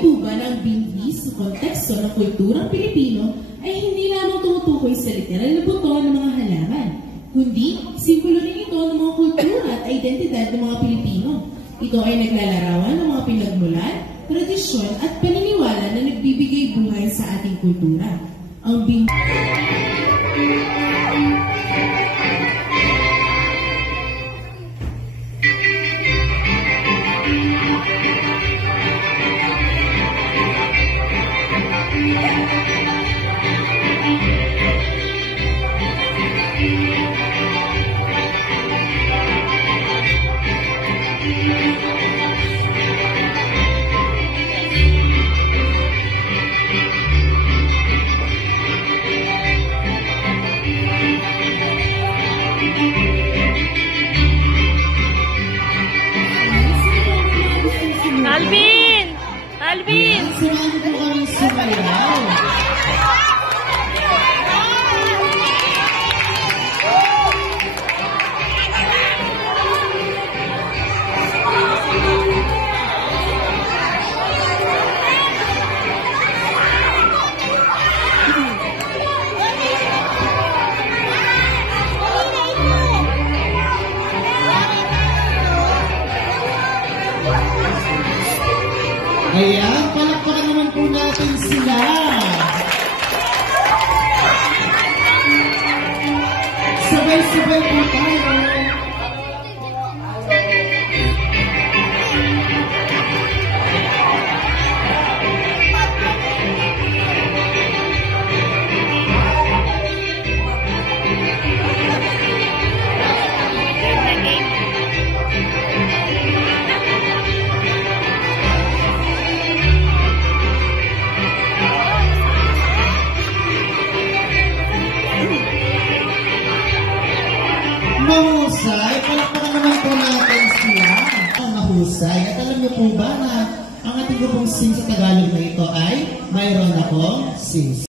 po ba na ang binghi sa konteksto ng kulturang Pilipino ay hindi lamang tumutukoy sa literal na buto ng mga halaman, kundi simbolo rin ito ng mga kultura at identidad ng mga Pilipino. Ito ay naglalarawan ng mga pinagmulan, tradisyon at paniniwala na nagbibigay buhay sa ating kultura. Ang binghi Alvin! Alvin! samahan po kami sumayaw. Ayan, palakpakan naman po natin sila. Sabay-sabay po tayo. Mahusay, palakpakan naman po natin sila. Ang mahusay. At alam niyo po ba na ang ating grupong sing sa Tagalog na ito ay mayroon akong sing.